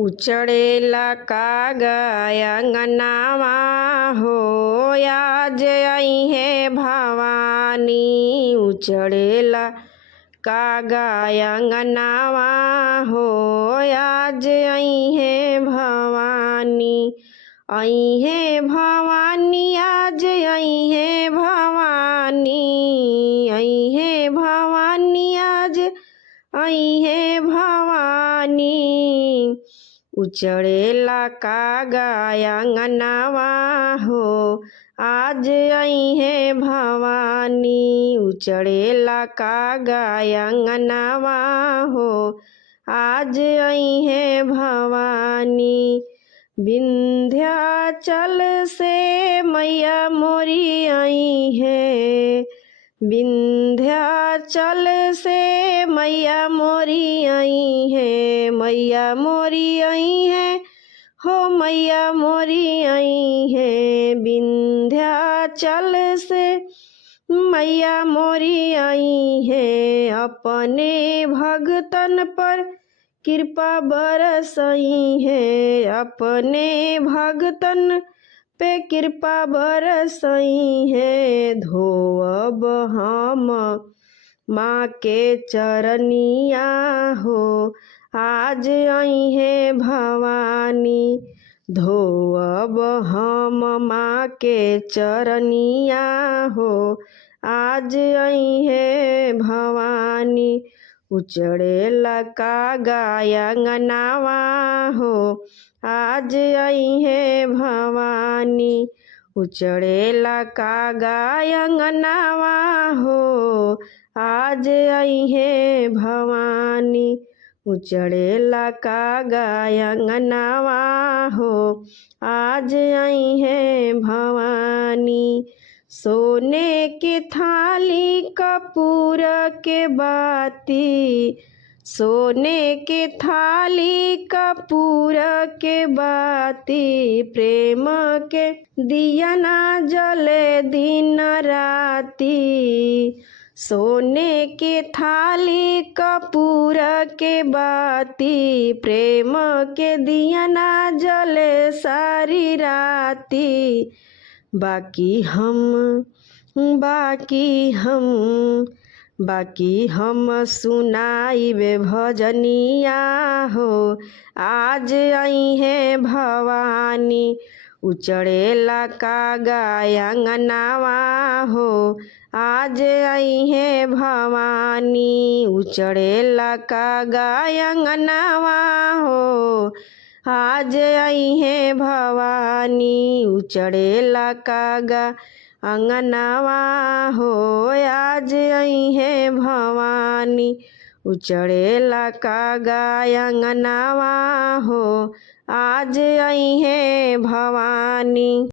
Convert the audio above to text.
उचड़ेला कागा अंगनावा हो, आज अइहे भवानी। उचड़ेला कागा अंगनावा हो, आज अइहे भवानी। अइहे भवानी आज अइहे भवानी, अइहे भवानी आज अइहे भवानी। उचड़ेला कागा अंगनावा हो, आज अइहे भवानी। उचड़ेला कागा अंगनावा हो, आज अइहे भवानी। विंध्याचल से मैया मोरी आई है, विंध्याचल से मैया मोरी आई है। मैया मोरी आई है हो, मैया मोरी आई है। विंध्याचल से मैया मोरी आई है, अपने भगतन पर कृपा बरसई है। अपने भगतन पे कृपा बरसई है। धोअब हम माँ के चरनिया हो, आज अइहे भवानी। धोअब हम माँ के चरनिया हो, आज अइहे भवानी। उचड़ेला कागा अंगनावा हो, आज अइहे भवानी। उचड़ेला कागा अंगनावा हो, आज अइहे भवानी। उचड़ेला कागा अंगनावा हो, आज अइहे भवानी। सोने के थाली कपूर के बाती, सोने के थाली कपूर के बाती। प्रेम के दिया ना जले दिन राती। सोने के थाली कपूर के बाती, प्रेम के दिया ना जले सारी राती। बाकी हम सुनाइबे भजनिया हो, आज अइहे भवानी। उचड़ेला कागा अंगनावा हो, आज अइहे भवानी। उचड़ेला कागा अंगनावा हो, आज अइहे भवानी। उचड़ेला कागा अंगनावा हो, आज अइहे भवानी। उचड़ेला कागा अंगनावा हो, आज अइहे भवानी।